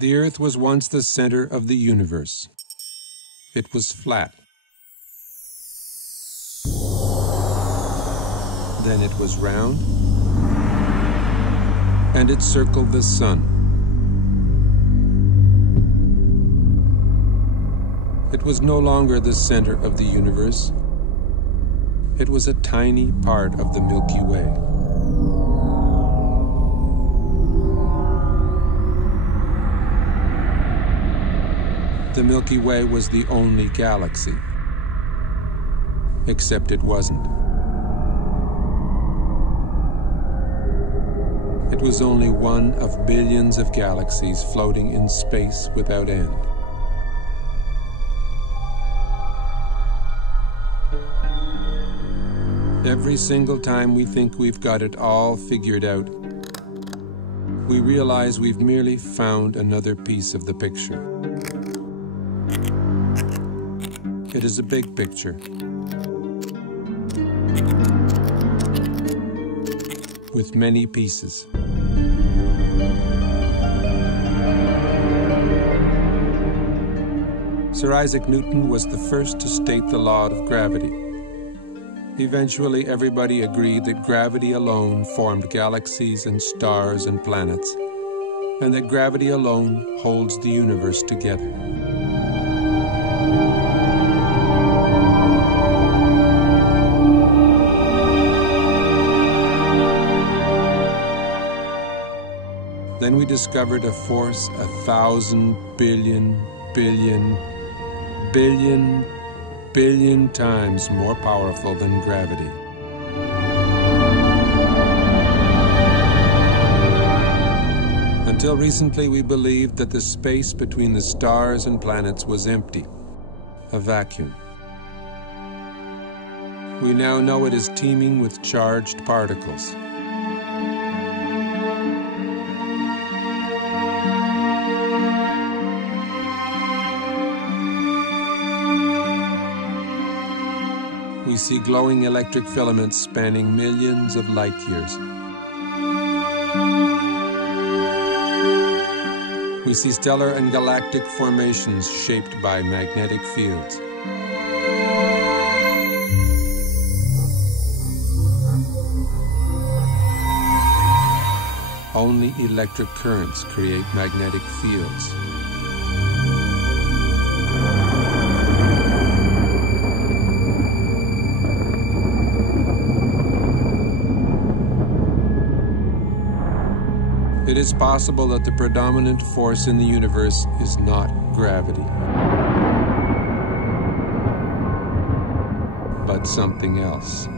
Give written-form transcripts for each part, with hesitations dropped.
The Earth was once the center of the universe. It was flat. Then it was round, and it circled the sun. It was no longer the center of the universe. It was a tiny part of the Milky Way. The Milky Way was the only galaxy. Except it wasn't. It was only one of billions of galaxies floating in space without end. Every single time we think we've got it all figured out, we realize we've merely found another piece of the picture. It is a big picture, with many pieces. Sir Isaac Newton was the first to state the law of gravity. Eventually, everybody agreed that gravity alone formed galaxies and stars and planets, and that gravity alone holds the universe together. Then we discovered a force 1,000 billion times more powerful than gravity. Until recently, we believed that the space between the stars and planets was empty, a vacuum. We now know it is teeming with charged particles. We see glowing electric filaments spanning millions of light years. We see stellar and galactic formations shaped by magnetic fields. Only electric currents create magnetic fields. It is possible that the predominant force in the universe is not gravity, but something else.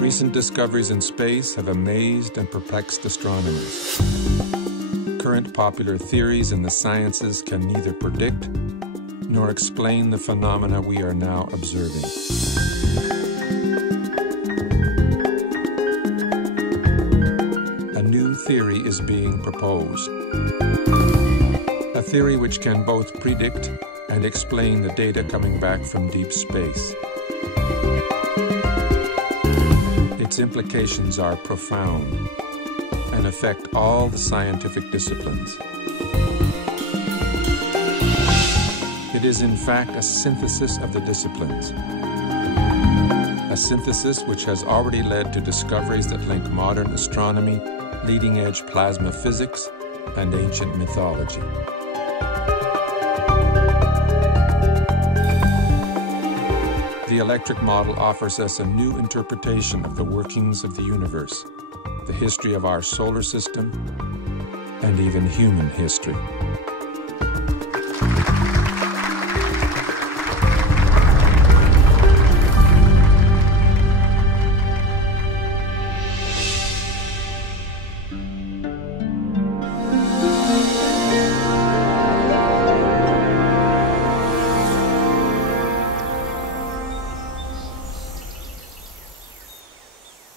Recent discoveries in space have amazed and perplexed astronomers. Current popular theories in the sciences can neither predict nor explain the phenomena we are now observing. A new theory is being proposed. A theory which can both predict and explain the data coming back from deep space. Its implications are profound and affect all the scientific disciplines. It is in fact a synthesis of the disciplines. A synthesis which has already led to discoveries that link modern astronomy, leading-edge plasma physics, and ancient mythology. The electric model offers us a new interpretation of the workings of the universe, the history of our solar system, and even human history.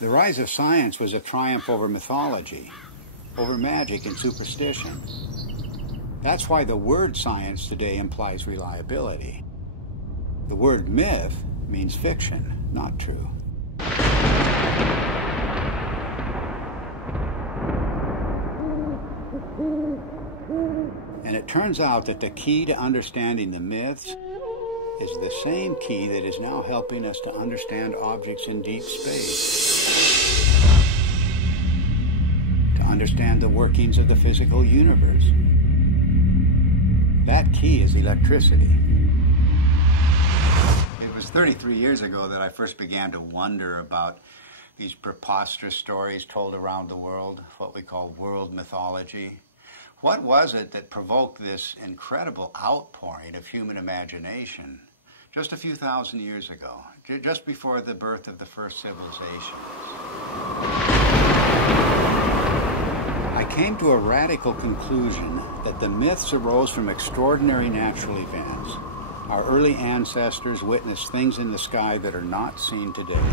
The rise of science was a triumph over mythology, over magic and superstition. That's why the word science today implies reliability. The word myth means fiction, not true. And it turns out that the key to understanding the myths is the same key that is now helping us to understand objects in deep space, to understand the workings of the physical universe. That key is electricity. It was 33 years ago that I first began to wonder about these preposterous stories told around the world, what we call world mythology. What was it that provoked this incredible outpouring of human imagination just a few thousand years ago, just before the birth of the first civilization? I came to a radical conclusion that the myths arose from extraordinary natural events. Our early ancestors witnessed things in the sky that are not seen today.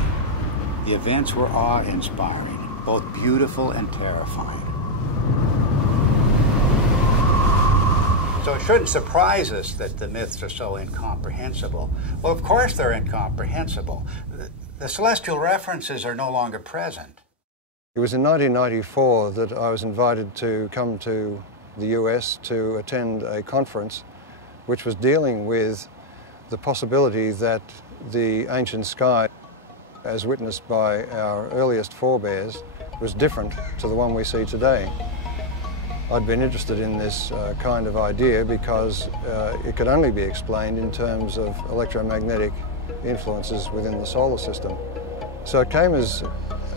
The events were awe-inspiring, both beautiful and terrifying. So it shouldn't surprise us that the myths are so incomprehensible. Well, of course they're incomprehensible. The celestial references are no longer present. It was in 1994 that I was invited to come to the US to attend a conference which was dealing with the possibility that the ancient sky, as witnessed by our earliest forebears, was different to the one we see today. I'd been interested in this kind of idea because it could only be explained in terms of electromagnetic influences within the solar system. So it came as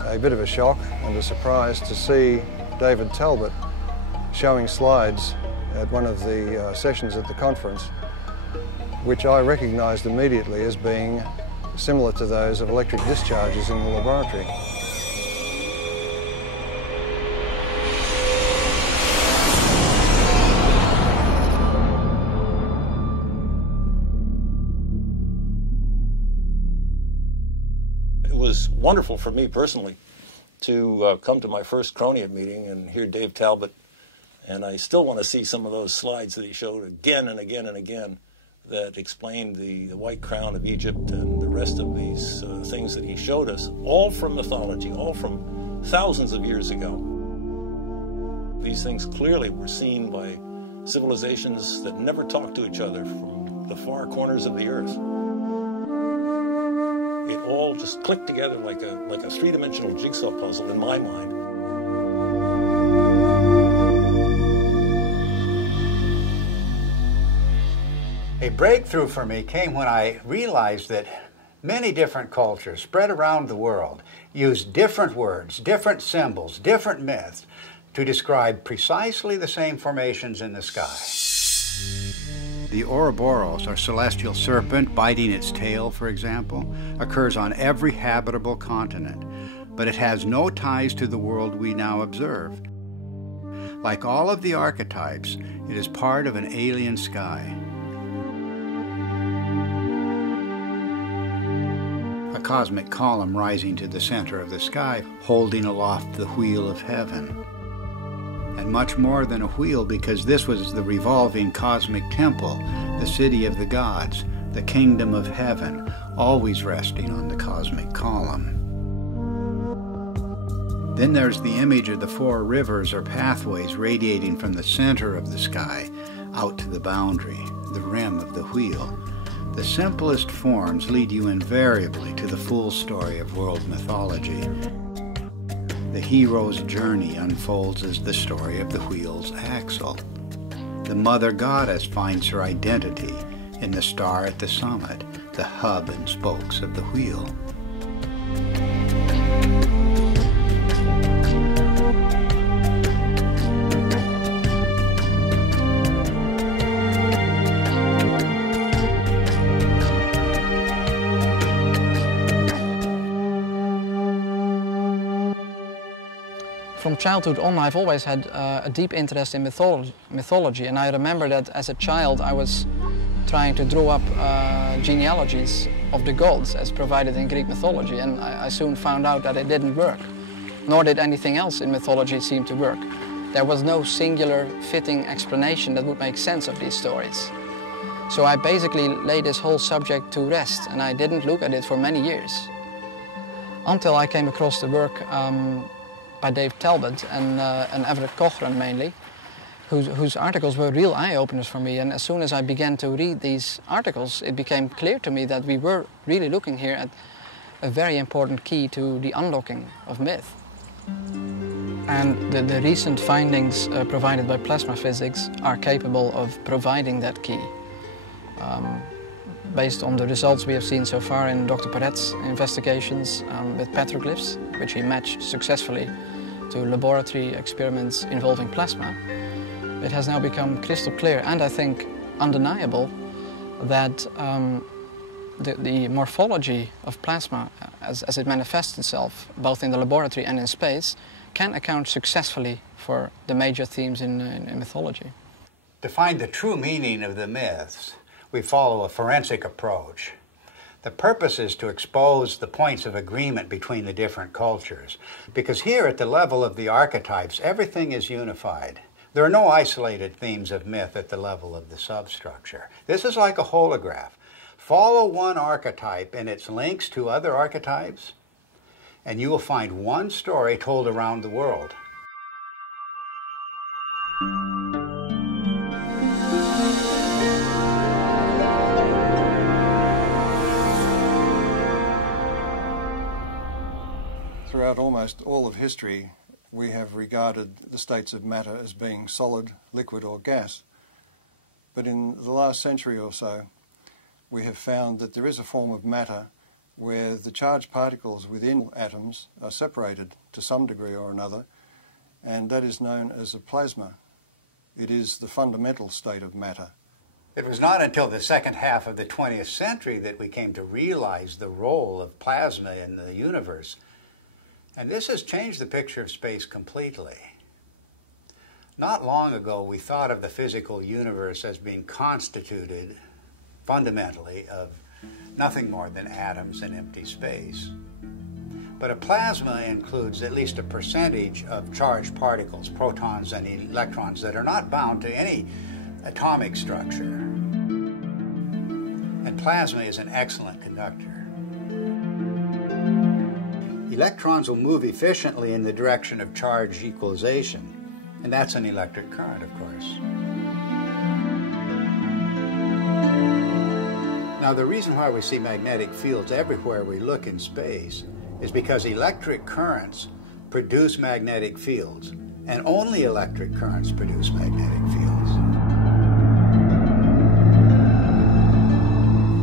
a bit of a shock and a surprise to see David Talbot showing slides at one of the sessions at the conference, which I recognized immediately as being similar to those of electric discharges in the laboratory. It was wonderful for me personally to come to my first Cronium meeting and hear Dave Talbot, and I still want to see some of those slides that he showed again and again and again that explained the White Crown of Egypt and the rest of these things that he showed us, all from mythology, all from thousands of years ago. These things clearly were seen by civilizations that never talked to each other from the far corners of the earth. It all just clicked together like a three-dimensional jigsaw puzzle in my mind. A breakthrough for me came when I realized that many different cultures spread around the world use different words, different symbols, different myths to describe precisely the same formations in the sky. The Ouroboros, or celestial serpent biting its tail, for example, occurs on every habitable continent, but it has no ties to the world we now observe. Like all of the archetypes, it is part of an alien sky. A cosmic column rising to the center of the sky, holding aloft the wheel of heaven. And much more than a wheel, because this was the revolving cosmic temple, the city of the gods, the kingdom of heaven, always resting on the cosmic column. Then there's the image of the four rivers or pathways radiating from the center of the sky out to the boundary, the rim of the wheel. The simplest forms lead you invariably to the full story of world mythology. The hero's journey unfolds as the story of the wheel's axle. The mother goddess finds her identity in the star at the summit, the hub and spokes of the wheel. From childhood on, I've always had a deep interest in mythology, and I remember that as a child I was trying to draw up genealogies of the gods as provided in Greek mythology, and I soon found out that it didn't work, nor did anything else in mythology seem to work. There was no singular fitting explanation that would make sense of these stories. So I basically laid this whole subject to rest, and I didn't look at it for many years. Until I came across the work by Dave Talbot and Everett Cochran mainly, whose articles were real eye-openers for me. And as soon as I began to read these articles, it became clear to me that we were really looking here at a very important key to the unlocking of myth. And the recent findings provided by plasma physics are capable of providing that key. Based on the results we have seen so far in Dr. Perret's investigations with petroglyphs, which he matched successfully to laboratory experiments involving plasma, it has now become crystal clear and I think undeniable that the morphology of plasma as it manifests itself both in the laboratory and in space can account successfully for the major themes in mythology. To find the true meaning of the myths, we follow a forensic approach. The purpose is to expose the points of agreement between the different cultures, because here at the level of the archetypes, everything is unified. There are no isolated themes of myth at the level of the substructure. This is like a holograph. Follow one archetype and its links to other archetypes, and you will find one story told around the world. Throughout almost all of history, we have regarded the states of matter as being solid, liquid or gas. But in the last century or so, we have found that there is a form of matter where the charged particles within atoms are separated to some degree or another, and that is known as a plasma. It is the fundamental state of matter. It was not until the second half of the 20th century that we came to realize the role of plasma in the universe. And this has changed the picture of space completely. Not long ago, we thought of the physical universe as being constituted fundamentally of nothing more than atoms and empty space. But a plasma includes at least a percentage of charged particles, protons and electrons, that are not bound to any atomic structure. And plasma is an excellent conductor. Electrons will move efficiently in the direction of charge equalization, and that's an electric current, of course. Now, the reason why we see magnetic fields everywhere we look in space is because electric currents produce magnetic fields, and only electric currents produce magnetic fields.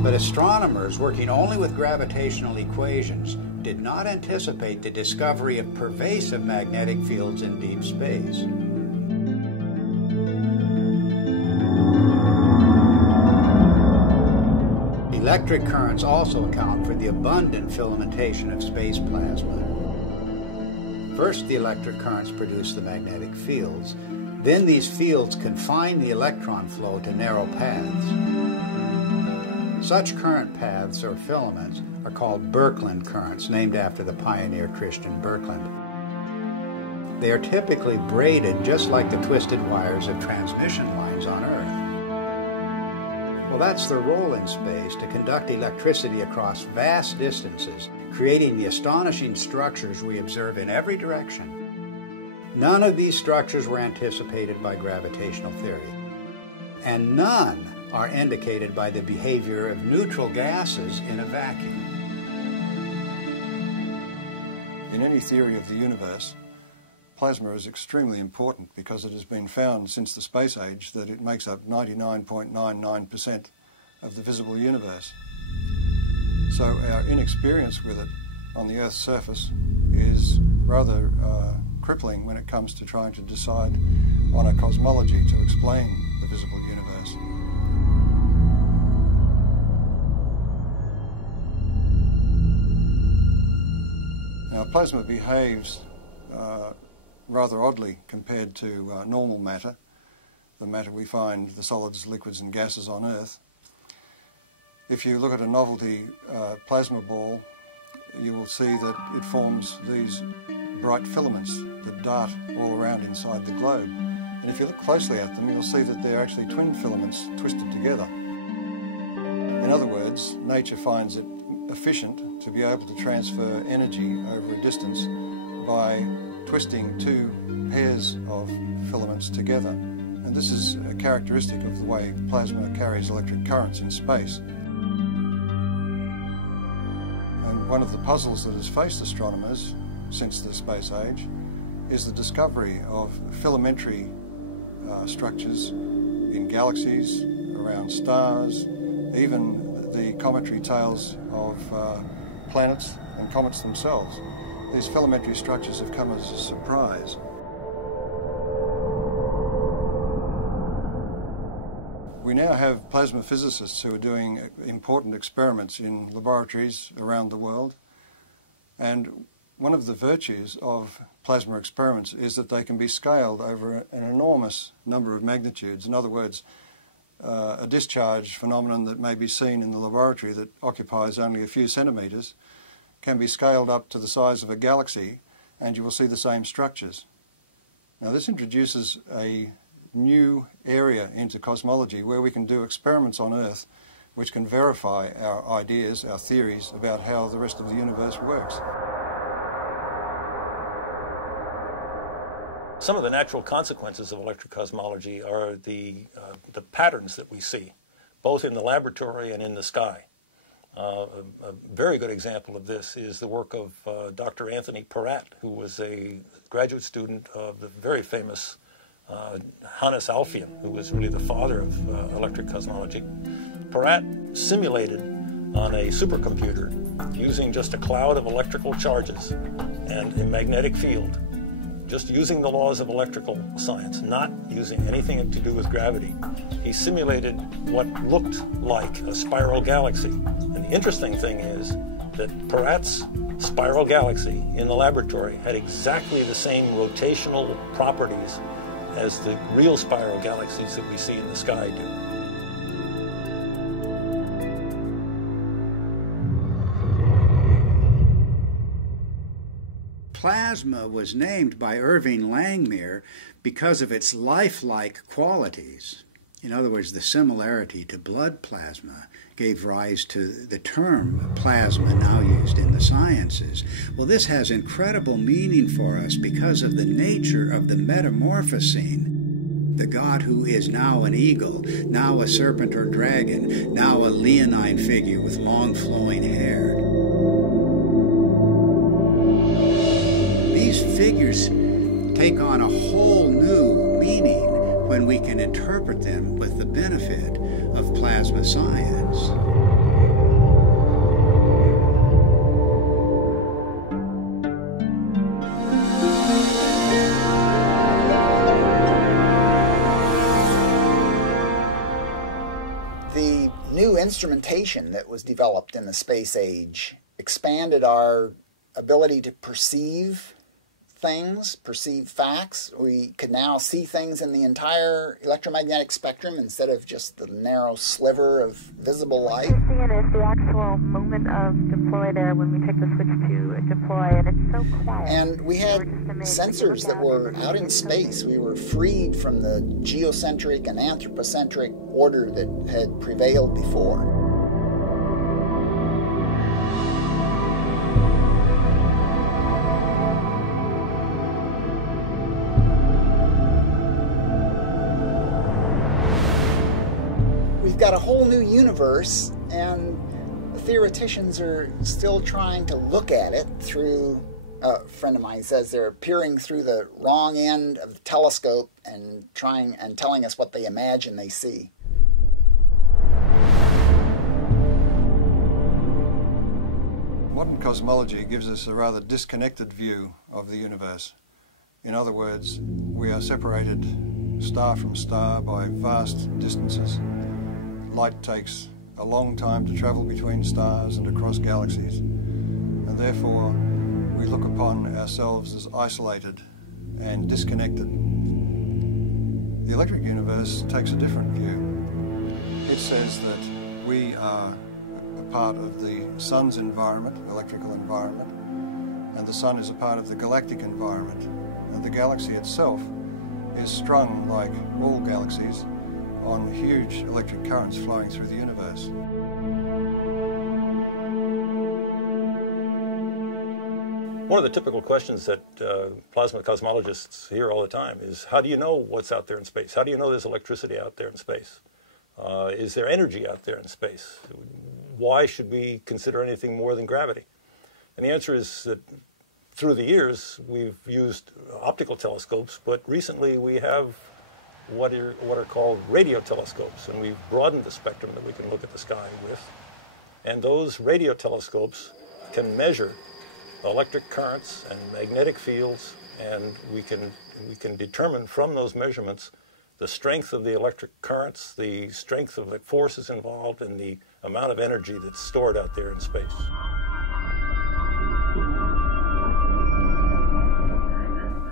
But astronomers working only with gravitational equations did not anticipate the discovery of pervasive magnetic fields in deep space. Electric currents also account for the abundant filamentation of space plasma. First, the electric currents produce the magnetic fields. Then these fields confine the electron flow to narrow paths. Such current paths or filaments are called Birkeland currents, named after the pioneer Christian Birkeland. They are typically braided just like the twisted wires of transmission lines on Earth. Well, that's their role in space, to conduct electricity across vast distances, creating the astonishing structures we observe in every direction. None of these structures were anticipated by gravitational theory, and none are indicated by the behavior of neutral gases in a vacuum. In any theory of the universe, plasma is extremely important because it has been found since the space age that it makes up 99.99% of the visible universe. So our inexperience with it on the Earth's surface is rather crippling when it comes to trying to decide on a cosmology to explain the visible universe. Now, plasma behaves rather oddly compared to normal matter, the matter we find, the solids, liquids and gases on Earth. If you look at a novelty plasma ball, you will see that it forms these bright filaments that dart all around inside the globe. And if you look closely at them, you'll see that they're actually twin filaments twisted together. In other words, nature finds it efficient to be able to transfer energy over a distance by twisting two pairs of filaments together. And this is a characteristic of the way plasma carries electric currents in space. And one of the puzzles that has faced astronomers since the space age is the discovery of filamentary structures in galaxies, around stars, even the cometary tails of planets and comets themselves. These filamentary structures have come as a surprise. We now have plasma physicists who are doing important experiments in laboratories around the world, and one of the virtues of plasma experiments is that they can be scaled over an enormous number of magnitudes. In other words, a discharge phenomenon that may be seen in the laboratory that occupies only a few centimetres can be scaled up to the size of a galaxy, and you will see the same structures. Now, this introduces a new area into cosmology where we can do experiments on Earth which can verify our ideas, our theories about how the rest of the universe works. Some of the natural consequences of electrocosmology are the patterns that we see, both in the laboratory and in the sky. A very good example of this is the work of Dr. Anthony Peratt, who was a graduate student of the very famous Hannes Alfvén, who was really the father of electric cosmology. Peratt simulated on a supercomputer using just a cloud of electrical charges and a magnetic field, just using the laws of electrical science, not using anything to do with gravity. He simulated what looked like a spiral galaxy. And the interesting thing is that Peratt's spiral galaxy in the laboratory had exactly the same rotational properties as the real spiral galaxies that we see in the sky do. Plasma was named by Irving Langmuir because of its lifelike qualities. In other words, the similarity to blood plasma gave rise to the term plasma now used in the sciences. Well, this has incredible meaning for us because of the nature of the metamorphosing. The God who is now an eagle, now a serpent or dragon, now a leonine figure with long flowing hair. These figures take on a whole new meaning when we can interpret them with the benefit of plasma science. The new instrumentation that was developed in the space age expanded our ability to perceive things, perceive facts. We could now see things in the entire electromagnetic spectrum instead of just the narrow sliver of visible light. What you're seeing is the actual moment of deploy there when we take the switch to deploy, and it's so quiet. And we had sensors that were out in space. We were freed from the geocentric and anthropocentric order that had prevailed before. Got a whole new universe, and the theoreticians are still trying to look at it through, a friend of mine says they're peering through the wrong end of the telescope and telling us what they imagine they see. Modern cosmology gives us a rather disconnected view of the universe. In other words, we are separated star from star by vast distances. Light takes a long time to travel between stars and across galaxies, and therefore we look upon ourselves as isolated and disconnected. The electric universe takes a different view. It says that we are part of the sun's environment, electrical environment, and the sun is a part of the galactic environment. And the galaxy itself is strung, like all galaxies, on huge electric currents flowing through the universe. One of the typical questions that plasma cosmologists hear all the time is, how do you know what's out there in space? How do you know there's electricity out there in space? Is there energy out there in space? Why should we consider anything more than gravity? And the answer is that through the years, we've used optical telescopes, but recently we have what are called radio telescopes, and we've broadened the spectrum that we can look at the sky with. And those radio telescopes can measure electric currents and magnetic fields, and we can determine from those measurements the strength of the electric currents, the strength of the forces involved, and the amount of energy that's stored out there in space.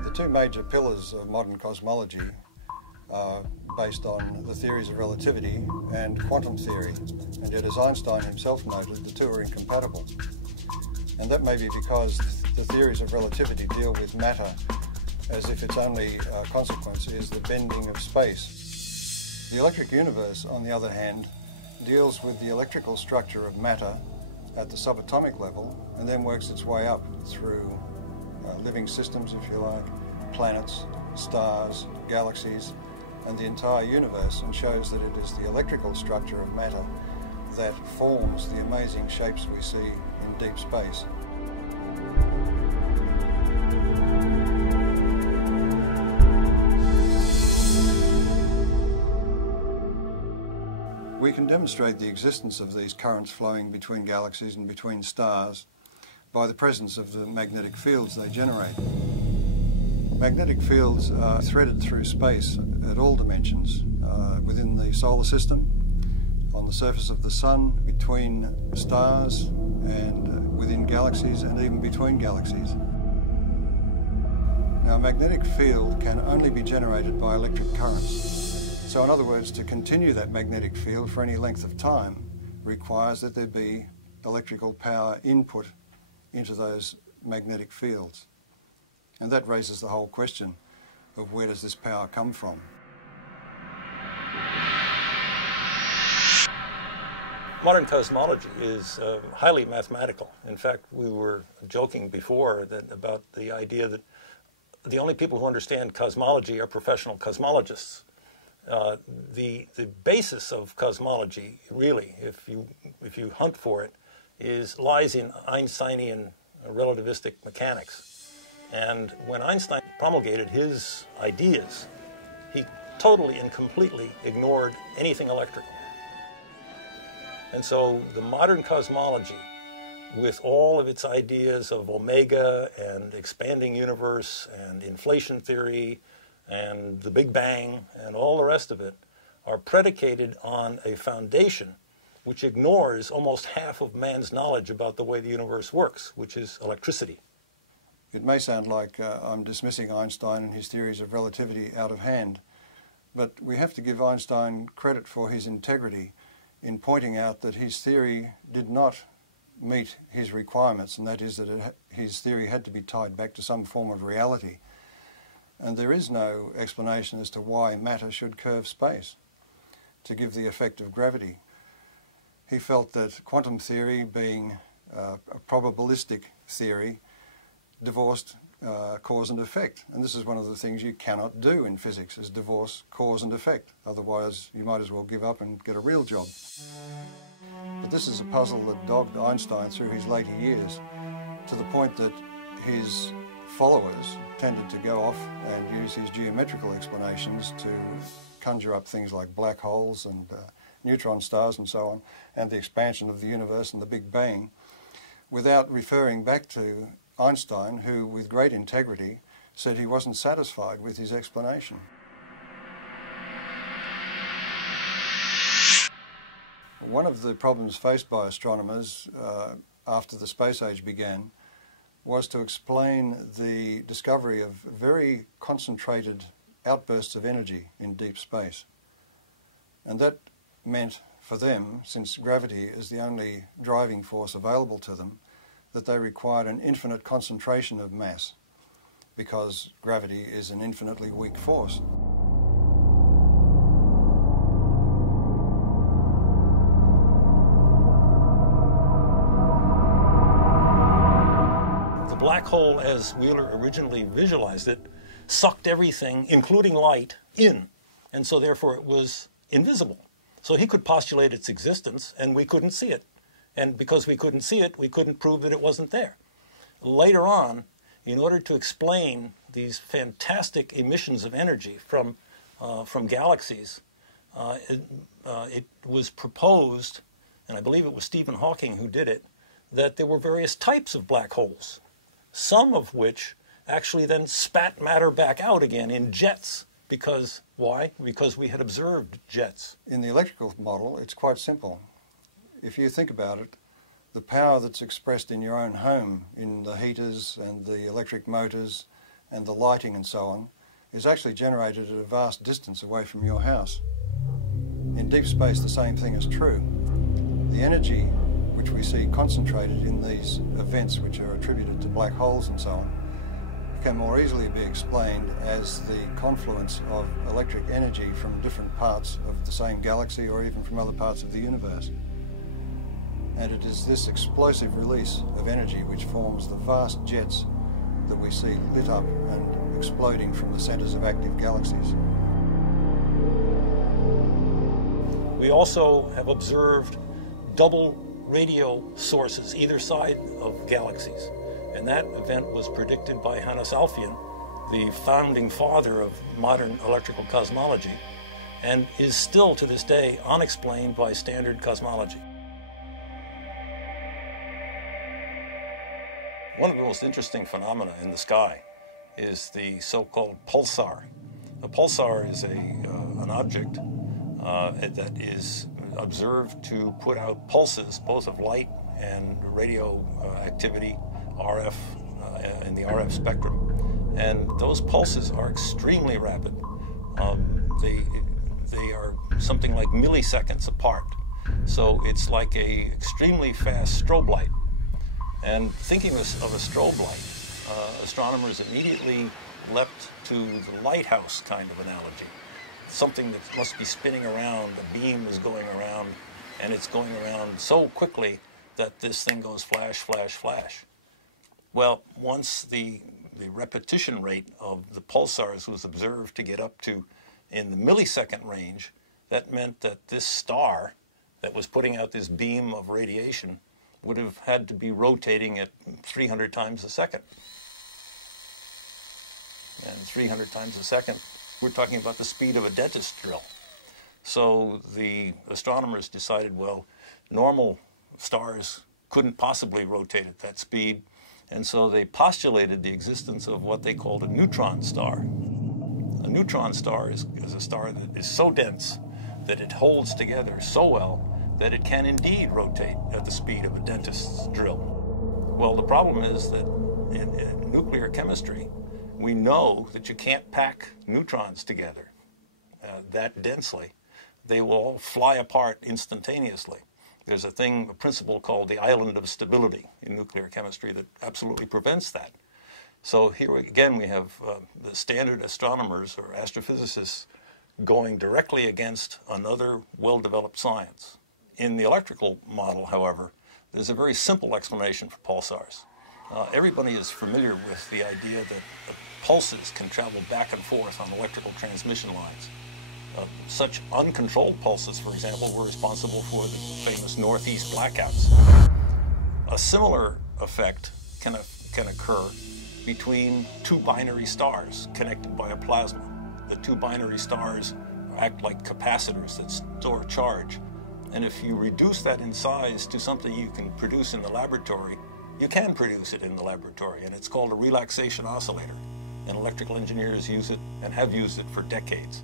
The two major pillars of modern cosmology are based on the theories of relativity and quantum theory, and yet, as Einstein himself noted, the two are incompatible. And that may be because the theories of relativity deal with matter as if its only consequence is the bending of space. The electric universe, on the other hand, deals with the electrical structure of matter at the subatomic level and then works its way up through living systems, if you like, planets, stars, galaxies, and the entire universe, and shows that it is the electrical structure of matter that forms the amazing shapes we see in deep space. We can demonstrate the existence of these currents flowing between galaxies and between stars by the presence of the magnetic fields they generate. Magnetic fields are threaded through space at all dimensions, within the solar system, on the surface of the sun, between stars, and within galaxies, and even between galaxies. Now, a magnetic field can only be generated by electric currents. So, in other words, to continue that magnetic field for any length of time requires that there be electrical power input into those magnetic fields. And that raises the whole question of where does this power come from? Modern cosmology is highly mathematical. In fact, we were joking before about the idea that the only people who understand cosmology are professional cosmologists. The basis of cosmology, really, if you hunt for it, lies in Einsteinian relativistic mechanics. And when Einstein promulgated his ideas, he totally and completely ignored anything electrical. And so the modern cosmology, with all of its ideas of omega and expanding universe and inflation theory and the Big Bang and all the rest of it, are predicated on a foundation which ignores almost half of man's knowledge about the way the universe works, which is electricity. It may sound like I'm dismissing Einstein and his theories of relativity out of hand, but we have to give Einstein credit for his integrity in pointing out that his theory did not meet his requirements, and that is that his theory had to be tied back to some form of reality. And there is no explanation as to why matter should curve space to give the effect of gravity. He felt that quantum theory, being a probabilistic theory, divorced cause and effect. And this is one of the things you cannot do in physics, is divorce cause and effect. Otherwise, you might as well give up and get a real job. But this is a puzzle that dogged Einstein through his later years, to the point that his followers tended to go off and use his geometrical explanations to conjure up things like black holes and neutron stars and so on, and the expansion of the universe and the Big Bang, without referring back to Einstein, who, with great integrity, said he wasn't satisfied with his explanation. One of the problems faced by astronomers after the space age began was to explain the discovery of very concentrated outbursts of energy in deep space. And that meant for them, since gravity is the only driving force available to them, that they required an infinite concentration of mass, because gravity is an infinitely weak force. The black hole, as Wheeler originally visualized it, sucked everything, including light, in, and so therefore it was invisible. So he could postulate its existence, and we couldn't see it. And because we couldn't see it, we couldn't prove that it wasn't there. Later on, in order to explain these fantastic emissions of energy from galaxies, it was proposed, and I believe it was Stephen Hawking who did it, that there were various types of black holes, some of which actually then spat matter back out again in jets. Because, why? Because we had observed jets. In the electrical model, it's quite simple. If you think about it, the power that's expressed in your own home, in the heaters and the electric motors and the lighting and so on, is actually generated at a vast distance away from your house. In deep space, the same thing is true. The energy which we see concentrated in these events which are attributed to black holes and so on can more easily be explained as the confluence of electric energy from different parts of the same galaxy or even from other parts of the universe. And it is this explosive release of energy which forms the vast jets that we see lit up and exploding from the centers of active galaxies. We also have observed double radio sources either side of galaxies. And that event was predicted by Hannes Alfvén, the founding father of modern electrical cosmology, and is still to this day unexplained by standard cosmology. One of the most interesting phenomena in the sky is the so-called pulsar. A pulsar is an object that is observed to put out pulses, both of light and radio activity, RF, in the RF spectrum. And those pulses are extremely rapid. They are something like milliseconds apart. So it's like a extremely fast strobe light. And thinking of a strobe light, astronomers immediately leapt to the lighthouse kind of analogy. Something that must be spinning around, the beam is going around, and it's going around so quickly that this thing goes flash, flash, flash. Well, once the repetition rate of the pulsars was observed to get up to in the millisecond range, that meant that this star that was putting out this beam of radiation would have had to be rotating at 300 times a second. And 300 times a second, we're talking about the speed of a dentist drill. So the astronomers decided, well, normal stars couldn't possibly rotate at that speed, and so they postulated the existence of what they called a neutron star. A neutron star is a star that is so dense that it holds together so well that it can indeed rotate at the speed of a dentist's drill. Well, the problem is that in nuclear chemistry, we know that you can't pack neutrons together that densely. They will all fly apart instantaneously. There's a principle called the island of stability in nuclear chemistry that absolutely prevents that. So here again we have the standard astronomers or astrophysicists going directly against another well-developed science. In the electrical model, however, there's a very simple explanation for pulsars. Everybody is familiar with the idea that the pulses can travel back and forth on electrical transmission lines. Such uncontrolled pulses, for example, were responsible for the famous Northeast blackouts. A similar effect can occur between two binary stars connected by a plasma. The two binary stars act like capacitors that store charge. And if you reduce that in size to something you can produce in the laboratory, you can produce it in the laboratory, and it's called a relaxation oscillator. And electrical engineers use it and have used it for decades.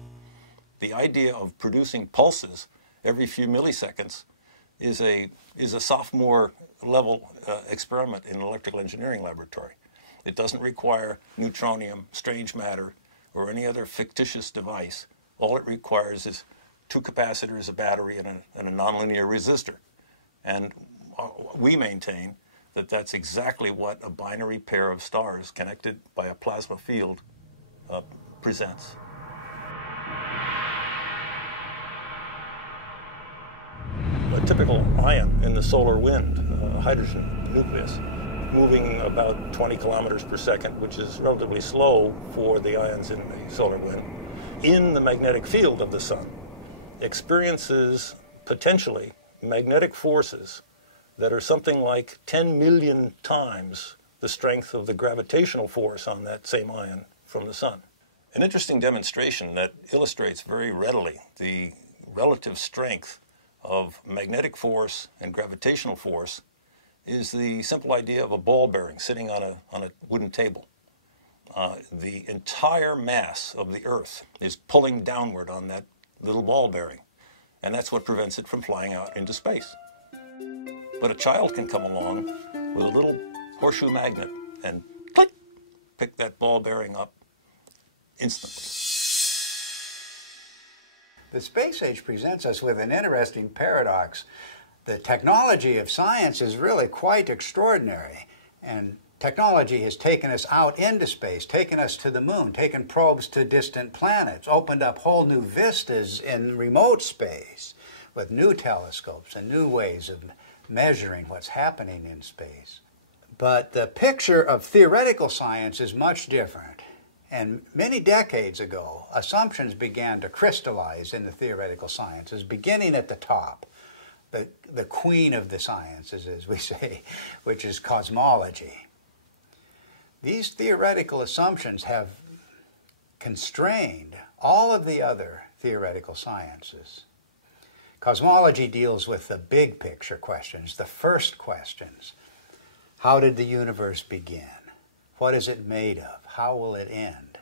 The idea of producing pulses every few milliseconds is a sophomore level experiment in an electrical engineering laboratory. It doesn't require neutronium, strange matter, or any other fictitious device. All it requires is two capacitors, a battery, and a nonlinear resistor. And we maintain that that's exactly what a binary pair of stars connected by a plasma field presents. A typical ion in the solar wind, hydrogen nucleus, moving about 20 kilometers per second, which is relatively slow for the ions in the solar wind, in the magnetic field of the sun, experiences potentially magnetic forces that are something like 10 million times the strength of the gravitational force on that same ion from the sun. An interesting demonstration that illustrates very readily the relative strength of magnetic force and gravitational force is the simple idea of a ball bearing sitting on a wooden table. The entire mass of the Earth is pulling downward on that little ball bearing, and that's what prevents it from flying out into space. But a child can come along with a little horseshoe magnet and click, pick that ball bearing up instantly. The space age presents us with an interesting paradox. The technology of science is really quite extraordinary, and technology has taken us out into space, taken us to the moon, taken probes to distant planets, opened up whole new vistas in remote space with new telescopes and new ways of measuring what's happening in space. But the picture of theoretical science is much different. And many decades ago, assumptions began to crystallize in the theoretical sciences, beginning at the top, the queen of the sciences, as we say, which is cosmology. These theoretical assumptions have constrained all of the other theoretical sciences. Cosmology deals with the big picture questions, the first questions. How did the universe begin? What is it made of? How will it end?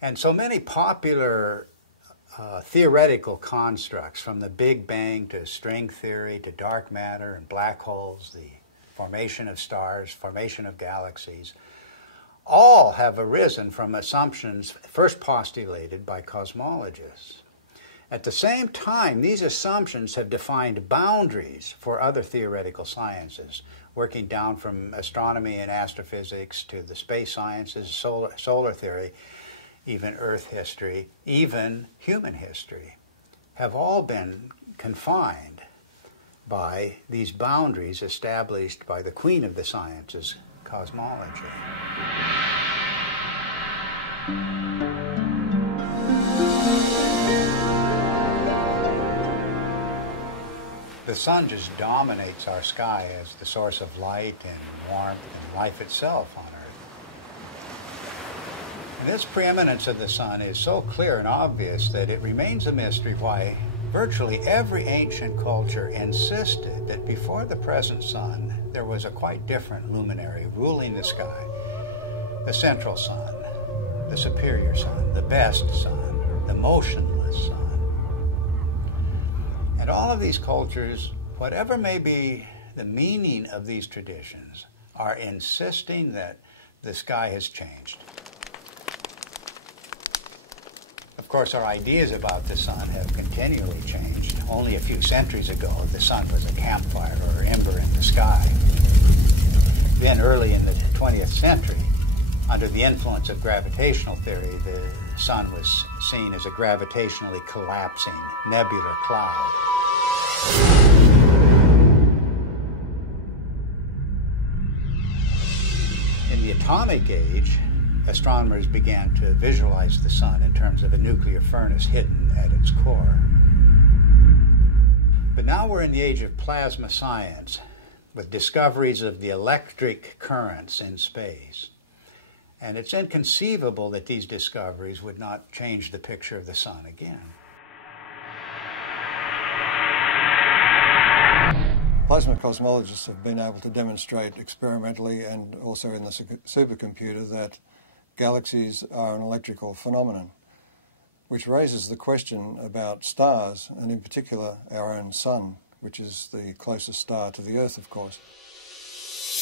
And so many popular theoretical constructs, from the Big Bang to string theory to dark matter and black holes, the formation of stars, formation of galaxies, all have arisen from assumptions first postulated by cosmologists. At the same time, these assumptions have defined boundaries for other theoretical sciences, working down from astronomy and astrophysics to the space sciences, solar theory, even Earth history, even human history, have all been confined by these boundaries established by the queen of the sciences, cosmology. The sun just dominates our sky as the source of light and warmth and life itself on Earth. And this preeminence of the sun is so clear and obvious that it remains a mystery why virtually every ancient culture insisted that before the present sun, there was a quite different luminary ruling the sky. The central sun, the superior sun, the best sun, the motionless sun. And all of these cultures, whatever may be the meaning of these traditions, are insisting that the sky has changed. Of course, our ideas about the sun have continually changed. Only a few centuries ago, the sun was a campfire or ember in the sky. Then, early in the 20th century, under the influence of gravitational theory, the sun was seen as a gravitationally collapsing nebular cloud. In the atomic age, astronomers began to visualize the sun in terms of a nuclear furnace hidden at its core. But now we're in the age of plasma science, with discoveries of the electric currents in space. And it's inconceivable that these discoveries would not change the picture of the sun again. Plasma cosmologists have been able to demonstrate experimentally and also in the supercomputer that galaxies are an electrical phenomenon, which raises the question about stars, and in particular our own sun, which is the closest star to the Earth, of course.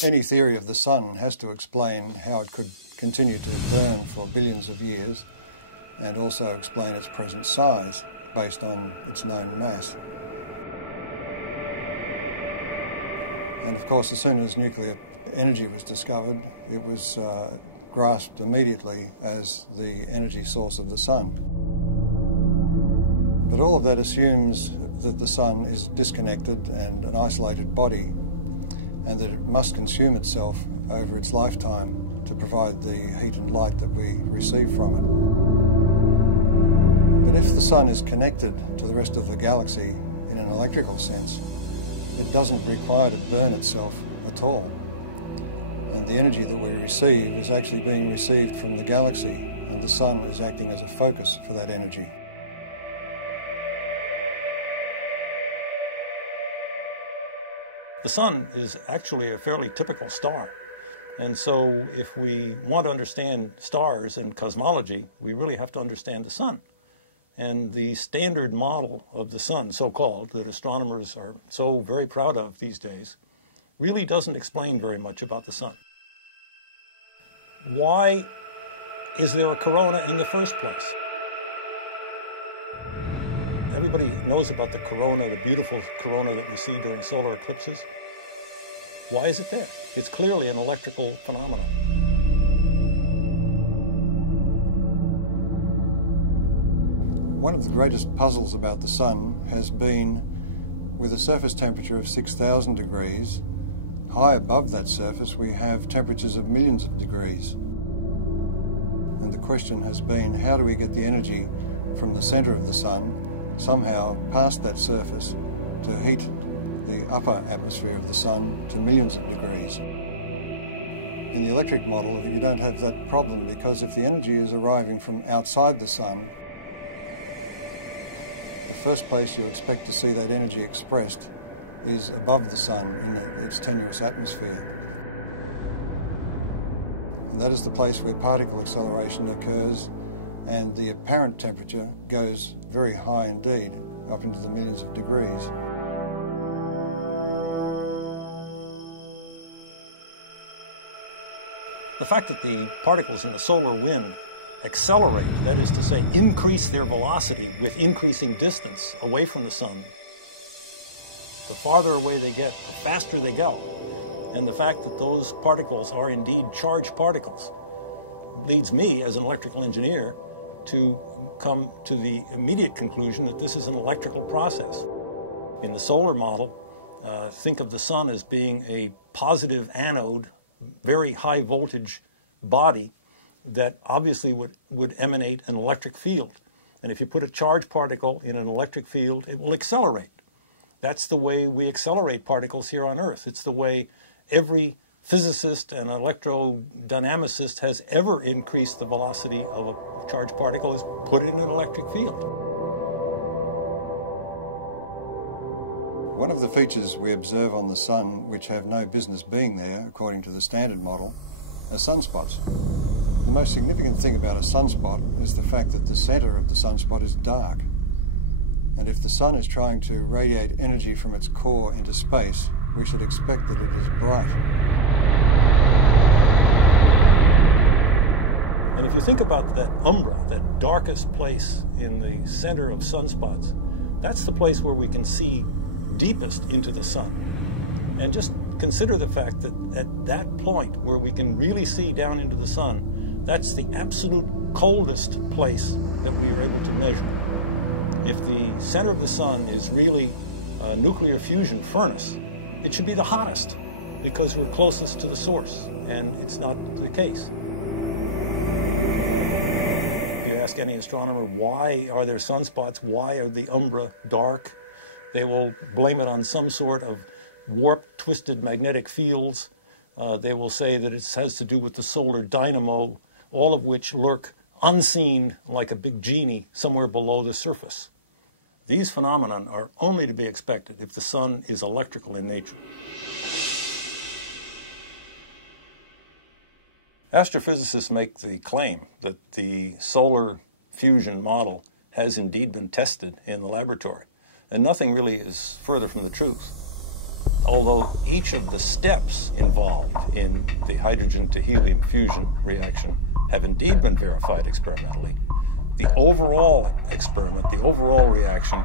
Any theory of the sun has to explain how it could continue to burn for billions of years and also explain its present size. based on its known mass. And of course, as soon as nuclear energy was discovered, it was grasped immediately as the energy source of the sun. But all of that assumes that the sun is disconnected and an isolated body, and that it must consume itself over its lifetime to provide the heat and light that we receive from it. But if the sun is connected to the rest of the galaxy in an electrical sense, it doesn't require to burn itself at all. And the energy that we receive is actually being received from the galaxy, and the sun is acting as a focus for that energy. The sun is actually a fairly typical star. And so if we want to understand stars and cosmology, we really have to understand the sun. And the standard model of the sun, so-called, that astronomers are so very proud of these days, really doesn't explain very much about the sun. Why is there a corona in the first place? Everybody knows about the corona, the beautiful corona that we see during solar eclipses. Why is it there? It's clearly an electrical phenomenon. One of the greatest puzzles about the sun has been, with a surface temperature of 6,000 degrees, high above that surface we have temperatures of millions of degrees. And the question has been, how do we get the energy from the center of the sun somehow past that surface to heat the upper atmosphere of the sun to millions of degrees? In the electric model, you don't have that problem, because if the energy is arriving from outside the sun, the first place you expect to see that energy expressed is above the sun in its tenuous atmosphere. And that is the place where particle acceleration occurs, and the apparent temperature goes very high indeed, up into the millions of degrees. The fact that the particles in the solar wind accelerate, that is to say, increase their velocity with increasing distance away from the sun, the farther away they get, the faster they go. And the fact that those particles are indeed charged particles leads me, as an electrical engineer, to come to the immediate conclusion that this is an electrical process. In the solar model, think of the sun as being a positive anode, very high voltage body that obviously would emanate an electric field. And if you put a charged particle in an electric field, it will accelerate. That's the way we accelerate particles here on Earth. It's the way every physicist and electrodynamicist has ever increased the velocity of a charged particle, is put it in an electric field. One of the features we observe on the sun, which have no business being there, according to the standard model, are sunspots. The most significant thing about a sunspot is the fact that the center of the sunspot is dark. And if the sun is trying to radiate energy from its core into space, we should expect that it is bright. And if you think about that umbra, that darkest place in the center of sunspots, that's the place where we can see deepest into the sun. And just consider the fact that at that point where we can really see down into the sun, that's the absolute coldest place that we are able to measure. If the center of the sun is really a nuclear fusion furnace, it should be the hottest because we're closest to the source, and it's not the case. If you ask any astronomer, why are there sunspots? Why are the umbra dark? They will blame it on some sort of warped, twisted magnetic fields. They will say that it has to do with the solar dynamo, all of which lurk unseen like a big genie somewhere below the surface. These phenomena are only to be expected if the sun is electrical in nature. Astrophysicists make the claim that the solar fusion model has indeed been tested in the laboratory, and nothing really is further from the truth. Although each of the steps involved in the hydrogen to helium fusion reaction have indeed been verified experimentally, the overall experiment, the overall reaction,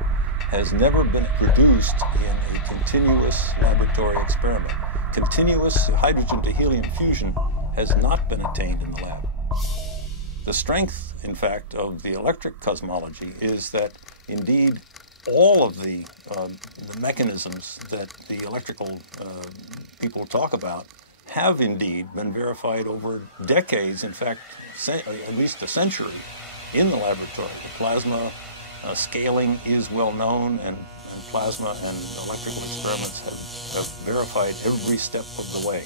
has never been produced in a continuous laboratory experiment. Continuous hydrogen to helium fusion has not been attained in the lab. The strength, in fact, of the electric cosmology is that indeed all of the mechanisms that the electrical people talk about have indeed been verified over decades, in fact, at least a century, in the laboratory. The plasma scaling is well known, and plasma and electrical experiments have verified every step of the way.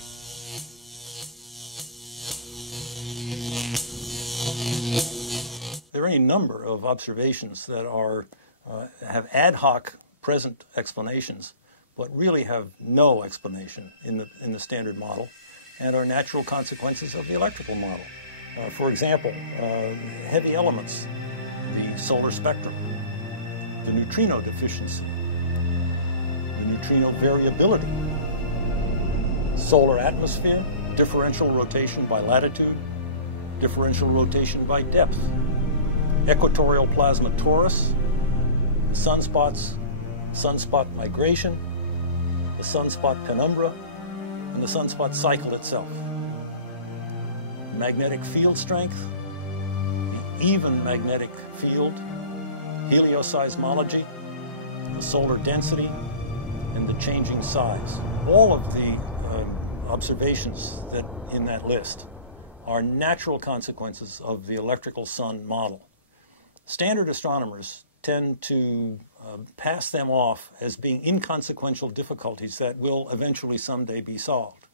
There are any number of observations that are have ad hoc present explanations, but really have no explanation in the standard model, and are natural consequences of the electrical model. For example, heavy elements, the solar spectrum, the neutrino deficiency, the neutrino variability, solar atmosphere, differential rotation by latitude, differential rotation by depth, equatorial plasma torus, sunspots, sunspot migration, the sunspot penumbra, and the sunspot cycle itself. Magnetic field strength, the even magnetic field, helioseismology, the solar density, and the changing size. All of the observations that in that list are natural consequences of the electrical sun model. Standard astronomers tend to pass them off as being inconsequential difficulties that will eventually someday be solved.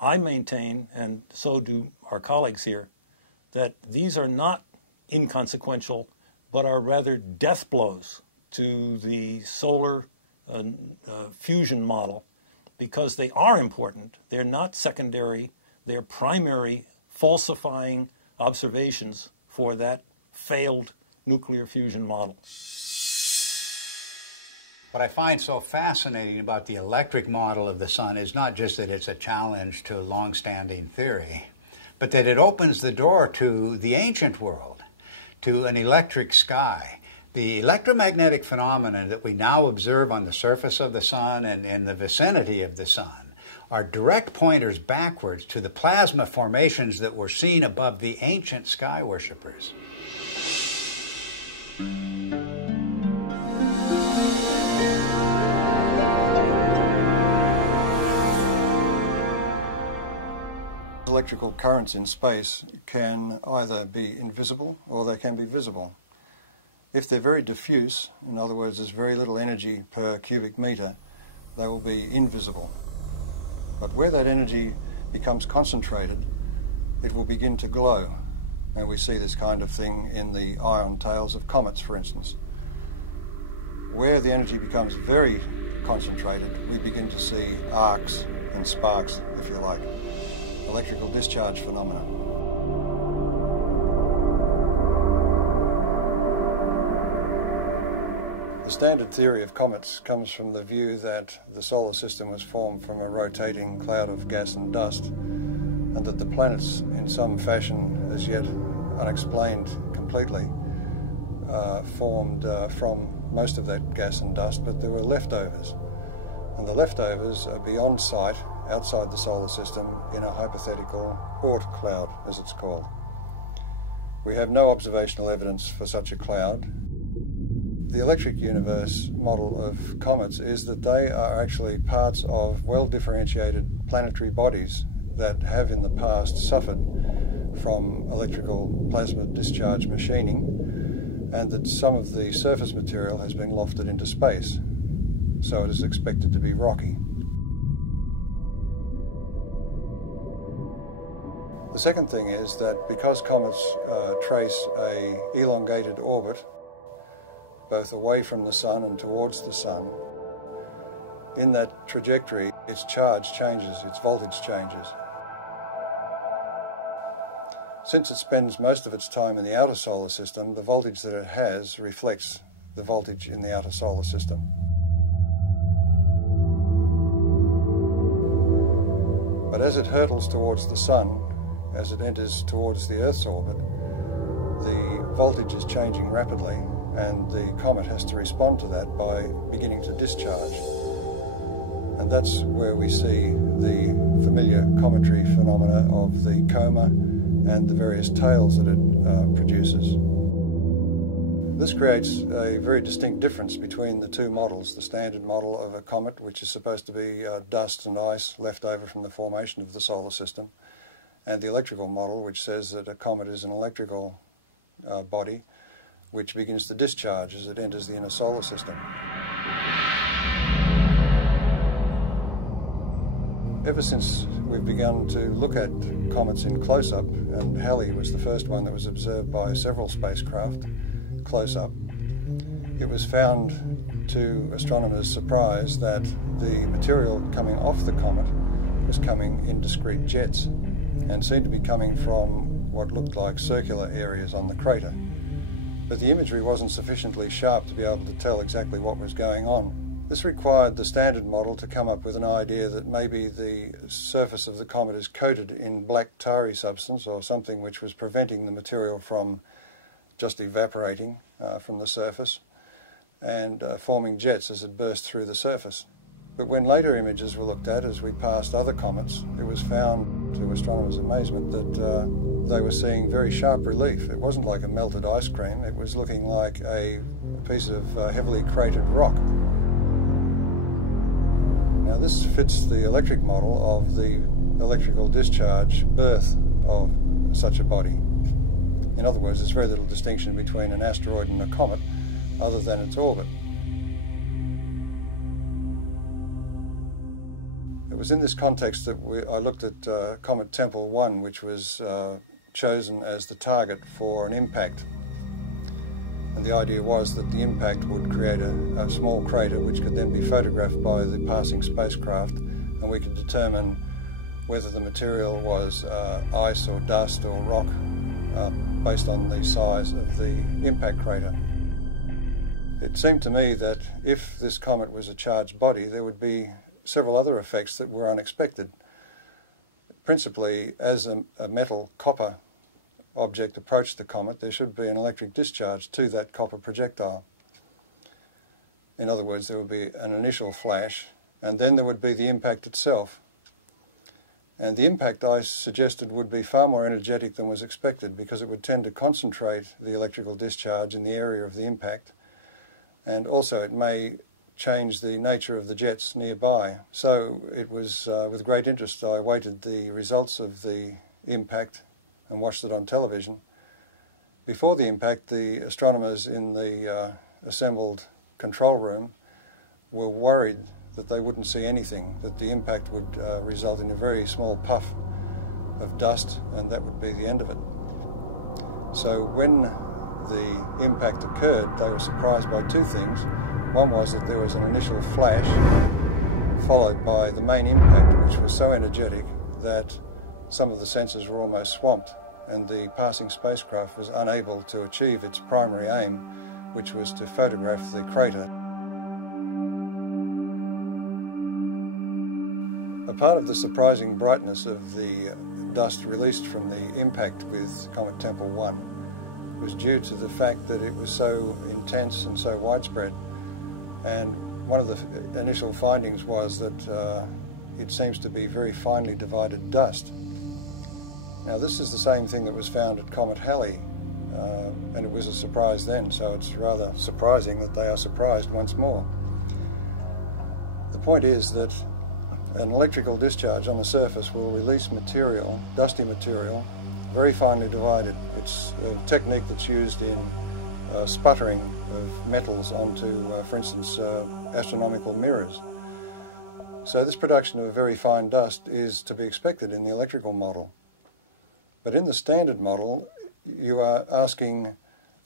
I maintain, and so do our colleagues here, that these are not inconsequential, but are rather death blows to the solar fusion model, because they are important. They're not secondary. They're primary falsifying observations for that failed nuclear fusion model. What I find so fascinating about the electric model of the sun is not just that it's a challenge to long-standing theory, but that it opens the door to the ancient world, to an electric sky. The electromagnetic phenomena that we now observe on the surface of the sun and in the vicinity of the sun are direct pointers backwards to the plasma formations that were seen above the ancient sky worshippers. Electrical currents in space can either be invisible or they can be visible. If they're very diffuse, in other words, there's very little energy per cubic meter, they will be invisible. But where that energy becomes concentrated, it will begin to glow. And we see this kind of thing in the ion tails of comets, for instance. Where the energy becomes very concentrated, we begin to see arcs and sparks, if you like. Electrical discharge phenomena. The standard theory of comets comes from the view that the solar system was formed from a rotating cloud of gas and dust, and that the planets, in some fashion as yet unexplained completely, formed from most of that gas and dust, but there were leftovers. And the leftovers are beyond sight, outside the solar system, in a hypothetical Oort cloud, as it's called. We have no observational evidence for such a cloud. The electric universe model of comets is that they are actually parts of well-differentiated planetary bodies that have in the past suffered from electrical plasma discharge machining, and that some of the surface material has been lofted into space, so it is expected to be rocky. The second thing is that because comets trace an elongated orbit, both away from the sun and towards the sun, in that trajectory, its charge changes, its voltage changes. Since it spends most of its time in the outer solar system, the voltage that it has reflects the voltage in the outer solar system. But as it hurtles towards the sun, as it enters towards the Earth's orbit, the voltage is changing rapidly, and the comet has to respond to that by beginning to discharge. And that's where we see the familiar cometary phenomena of the coma and the various tails that it produces. This creates a very distinct difference between the two models: the standard model of a comet, which is supposed to be dust and ice left over from the formation of the solar system, and the electrical model, which says that a comet is an electrical body which begins to discharge as it enters the inner solar system. Ever since we've begun to look at comets in close-up, and Halley was the first one that was observed by several spacecraft close-up, it was found to astronomers' surprise that the material coming off the comet was coming in discrete jets and seemed to be coming from what looked like circular areas on the crater. But the imagery wasn't sufficiently sharp to be able to tell exactly what was going on. This required the standard model to come up with an idea that maybe the surface of the comet is coated in black tarry substance or something which was preventing the material from just evaporating from the surface and forming jets as it burst through the surface. But when later images were looked at as we passed other comets, it was found, to astronomers' amazement, that they were seeing very sharp relief. It wasn't like a melted ice cream, it was looking like a piece of heavily cratered rock. Now this fits the electric model of the electrical discharge birth of such a body. In other words, there's very little distinction between an asteroid and a comet other than its orbit. It was in this context that I looked at Comet Tempel 1, which was chosen as the target for an impact. And the idea was that the impact would create a small crater which could then be photographed by the passing spacecraft, and we could determine whether the material was ice or dust or rock based on the size of the impact crater. It seemed to me that if this comet was a charged body, there would be several other effects that were unexpected. Principally, as a metal copper object approached the comet, there should be an electric discharge to that copper projectile. In other words, there would be an initial flash, and then there would be the impact itself. And the impact, I suggested, would be far more energetic than was expected, because it would tend to concentrate the electrical discharge in the area of the impact, and also it may change the nature of the jets nearby. So it was with great interest I awaited the results of the impact and watched it on television. Before the impact, the astronomers in the assembled control room were worried that they wouldn't see anything, that the impact would result in a very small puff of dust, and that would be the end of it. So when the impact occurred, they were surprised by two things. One was that there was an initial flash followed by the main impact, which was so energetic that some of the sensors were almost swamped, and the passing spacecraft was unable to achieve its primary aim, which was to photograph the crater. A part of the surprising brightness of the dust released from the impact with Comet Tempel 1 was due to the fact that it was so intense and so widespread. And one of the initial findings was that it seems to be very finely divided dust. Now this is the same thing that was found at Comet Halley, and it was a surprise then, so it's rather surprising that they are surprised once more. The point is that an electrical discharge on the surface will release material, dusty material, very finely divided. It's a technique that's used in sputtering of metals onto, for instance, astronomical mirrors. So this production of very fine dust is to be expected in the electrical model. But in the standard model, you are asking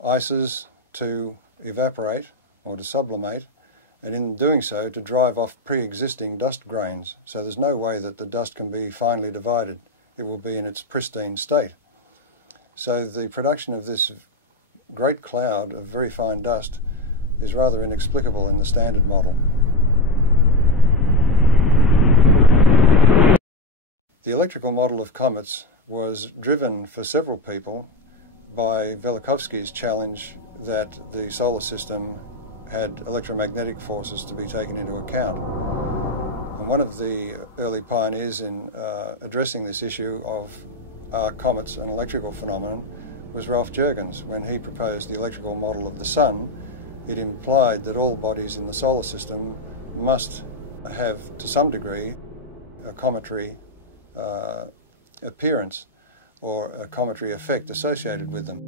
ices to evaporate or to sublimate, and in doing so to drive off pre-existing dust grains. So there's no way that the dust can be finely divided. It will be in its pristine state. So the production of this great cloud of very fine dust is rather inexplicable in the standard model. The electrical model of comets was driven for several people by Velikovsky's challenge that the solar system had electromagnetic forces to be taken into account. And one of the early pioneers in addressing this issue of comets and electrical phenomenon was Ralph Jurgens. When he proposed the electrical model of the Sun, it implied that all bodies in the solar system must have, to some degree, a cometary appearance or a cometary effect associated with them.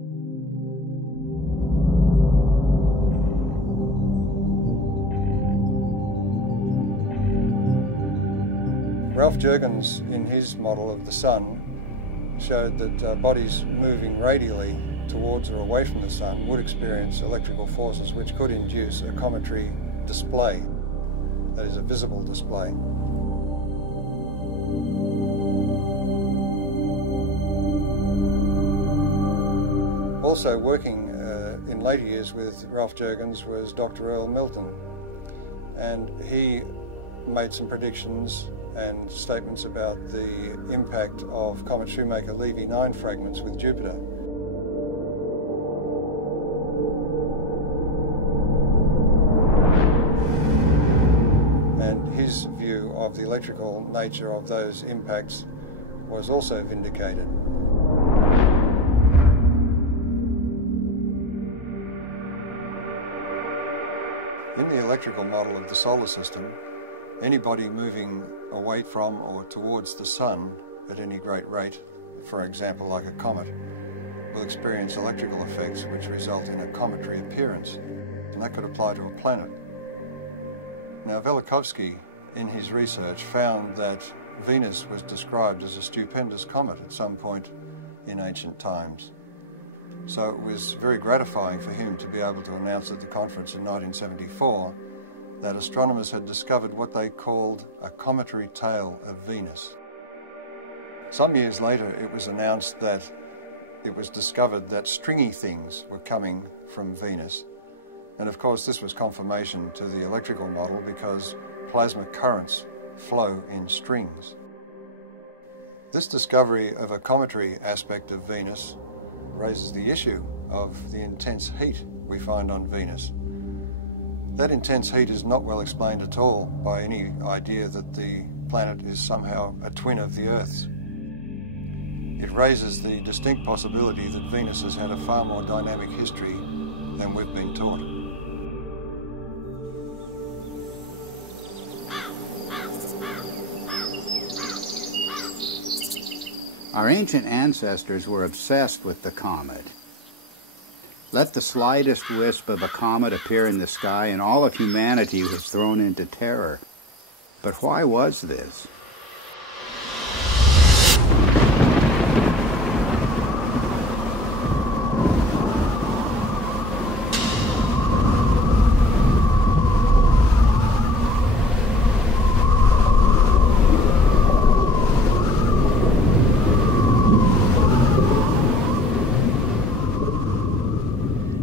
Ralph Jurgens, in his model of the Sun, showed that bodies moving radially towards or away from the Sun would experience electrical forces which could induce a cometary display, that is, a visible display. Also working in later years with Ralph Jurgens was Dr. Earl Milton, and he made some predictions and statements about the impact of Comet Shoemaker-Levy 9 fragments with Jupiter. And his view of the electrical nature of those impacts was also vindicated. In the electrical model of the solar system, anybody moving away from or towards the Sun at any great rate, for example like a comet, will experience electrical effects which result in a cometary appearance, and that could apply to a planet. Now Velikovsky, in his research, found that Venus was described as a stupendous comet at some point in ancient times. So it was very gratifying for him to be able to announce at the conference in 1974 that astronomers had discovered what they called a cometary tail of Venus. Some years later, it was announced that it was discovered that stringy things were coming from Venus. And of course, this was confirmation to the electrical model because plasma currents flow in strings. This discovery of a cometary aspect of Venus raises the issue of the intense heat we find on Venus. That intense heat is not well explained at all by any idea that the planet is somehow a twin of the Earth's. It raises the distinct possibility that Venus has had a far more dynamic history than we've been taught. Our ancient ancestors were obsessed with the comet. Let the slightest wisp of a comet appear in the sky and all of humanity was thrown into terror. But why was this?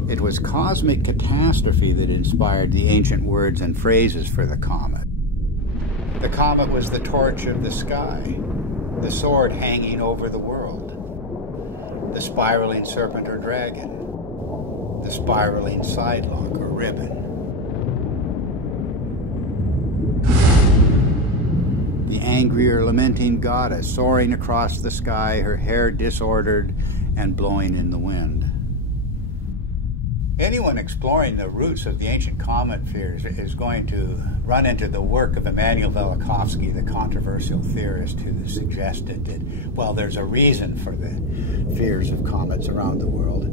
It was cosmic catastrophe that inspired the ancient words and phrases for the comet. The comet was the torch of the sky, the sword hanging over the world, the spiraling serpent or dragon, the spiraling sidelock or ribbon. The angry or lamenting goddess soaring across the sky, her hair disordered and blowing in the wind. Anyone exploring the roots of the ancient comet fears is going to run into the work of Immanuel Velikovsky, the controversial theorist who suggested that, well, there's a reason for the fears of comets around the world.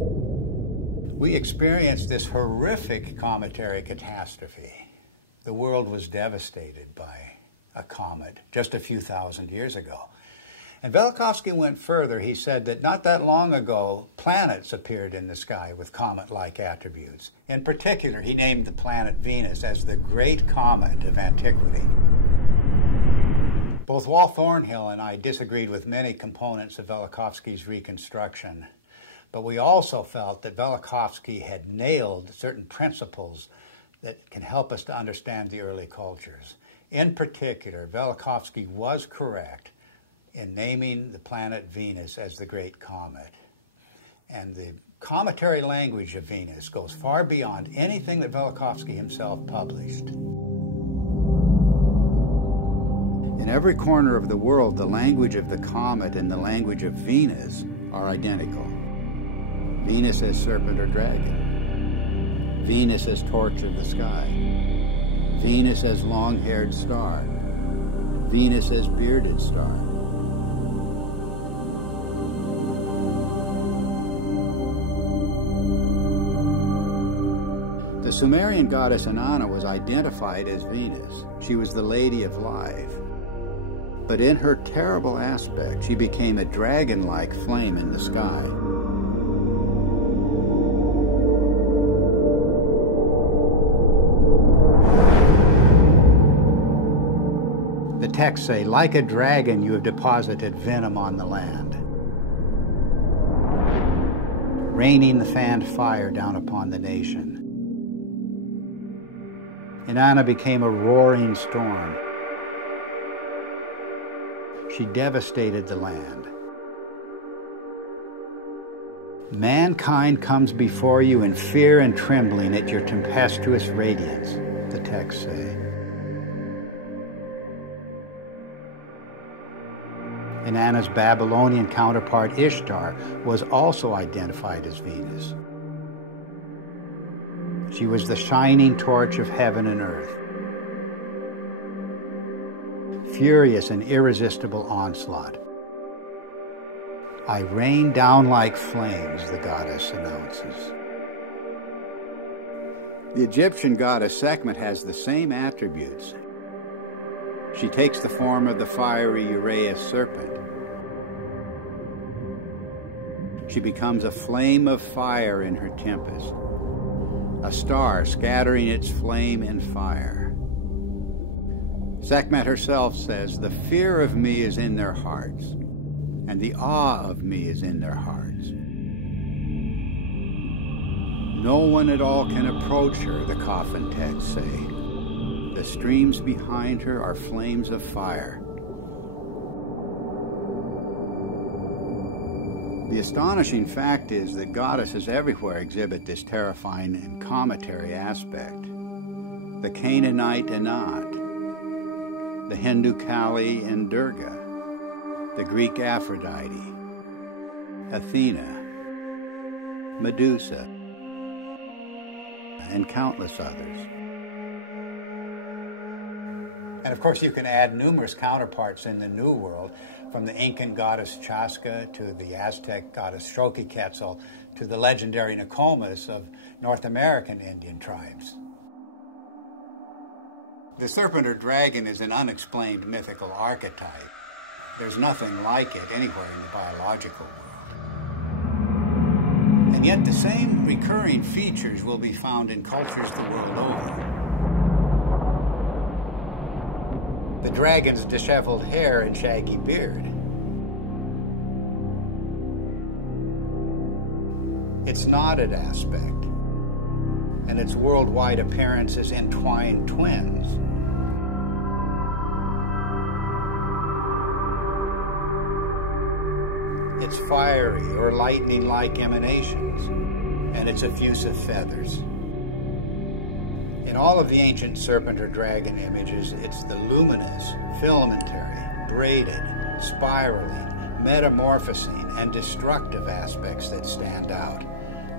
We experienced this horrific cometary catastrophe. The world was devastated by a comet just a few thousand years ago. And Velikovsky went further. He said that not that long ago, planets appeared in the sky with comet-like attributes. In particular, he named the planet Venus as the great comet of antiquity. Both Wal Thornhill and I disagreed with many components of Velikovsky's reconstruction, but we also felt that Velikovsky had nailed certain principles that can help us to understand the early cultures. In particular, Velikovsky was correct in naming the planet Venus as the Great Comet. And the cometary language of Venus goes far beyond anything that Velikovsky himself published. In every corner of the world, the language of the comet and the language of Venus are identical. Venus as serpent or dragon. Venus as torch of the sky. Venus as long-haired star. Venus as bearded star. The Sumerian goddess Inanna was identified as Venus. She was the Lady of Life. But in her terrible aspect, she became a dragon-like flame in the sky. The texts say, like a dragon, you have deposited venom on the land, raining the fanned fire down upon the nation. Inanna became a roaring storm. She devastated the land. Mankind comes before you in fear and trembling at your tempestuous radiance, the texts say. Inanna's Babylonian counterpart Ishtar was also identified as Venus. She was the shining torch of heaven and earth. Furious and irresistible onslaught. I rain down like flames, the goddess announces. The Egyptian goddess Sekhmet has the same attributes. She takes the form of the fiery Uraeus serpent. She becomes a flame of fire in her tempest, a star scattering its flame in fire. Sekhmet herself says, "The fear of me is in their hearts, and the awe of me is in their hearts. No one at all can approach her," the coffin texts say. The streams behind her are flames of fire. The astonishing fact is that goddesses everywhere exhibit this terrifying and cometary aspect. The Canaanite Anat, the Hindu Kali and Durga, the Greek Aphrodite, Athena, Medusa, and countless others. And of course, you can add numerous counterparts in the New World, from the Incan goddess Chaska to the Aztec goddess Xochiquetzal to the legendary Nokomis of North American Indian tribes. The serpent or dragon is an unexplained mythical archetype. There's nothing like it anywhere in the biological world. And yet the same recurring features will be found in cultures the world over. The dragon's disheveled hair and shaggy beard. Its knotted aspect, and its worldwide appearance as entwined twins. Its fiery or lightning-like emanations, and its effusive feathers. In all of the ancient serpent or dragon images, it's the luminous, filamentary, braided, spiraling, metamorphosing, and destructive aspects that stand out,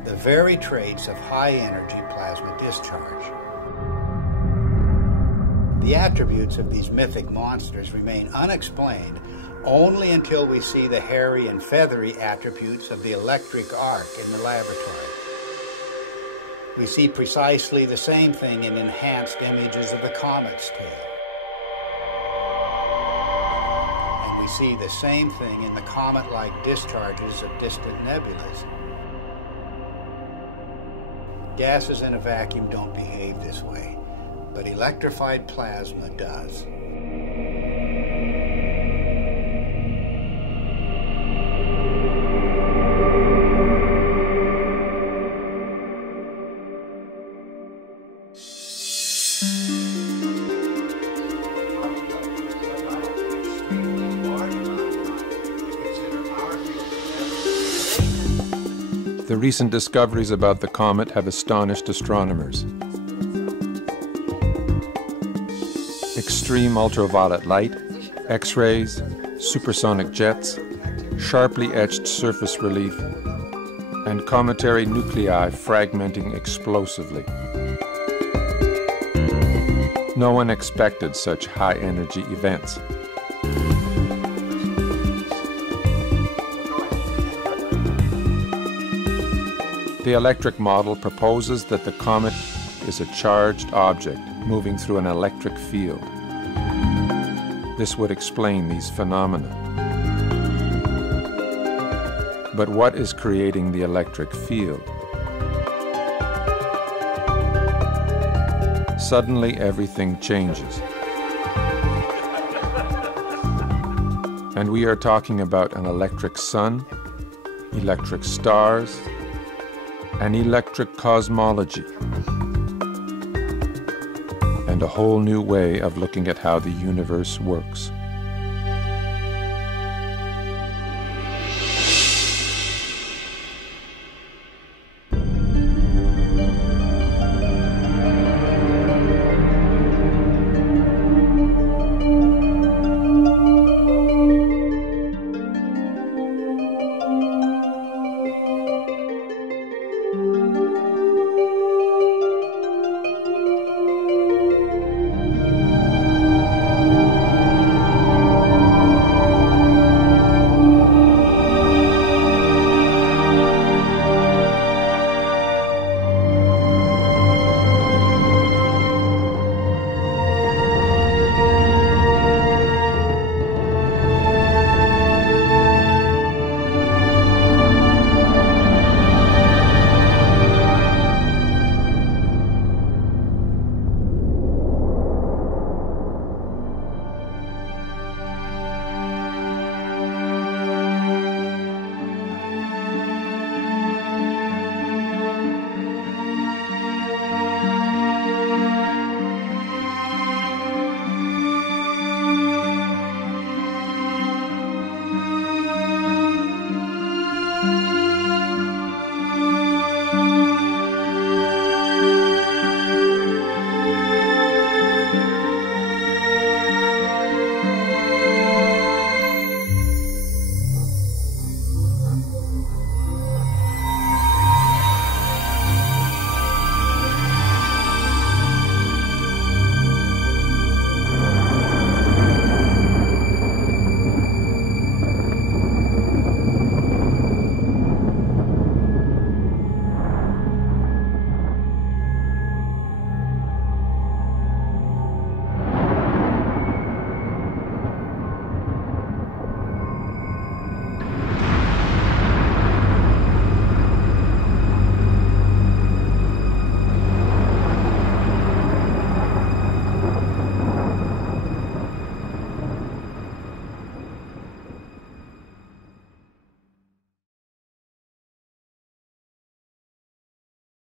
the very traits of high-energy plasma discharge. The attributes of these mythic monsters remain unexplained only until we see the hairy and feathery attributes of the electric arc in the laboratory. We see precisely the same thing in enhanced images of the comet's tail. And we see the same thing in the comet-like discharges of distant nebulas. Gases in a vacuum don't behave this way, but electrified plasma does. The recent discoveries about the comet have astonished astronomers. Extreme ultraviolet light, X-rays, supersonic jets, sharply etched surface relief, and cometary nuclei fragmenting explosively. No one expected such high-energy events. The electric model proposes that the comet is a charged object moving through an electric field. This would explain these phenomena. But what is creating the electric field? Suddenly, everything changes. And we are talking about an electric sun, electric stars, an electric cosmology, and a whole new way of looking at how the universe works.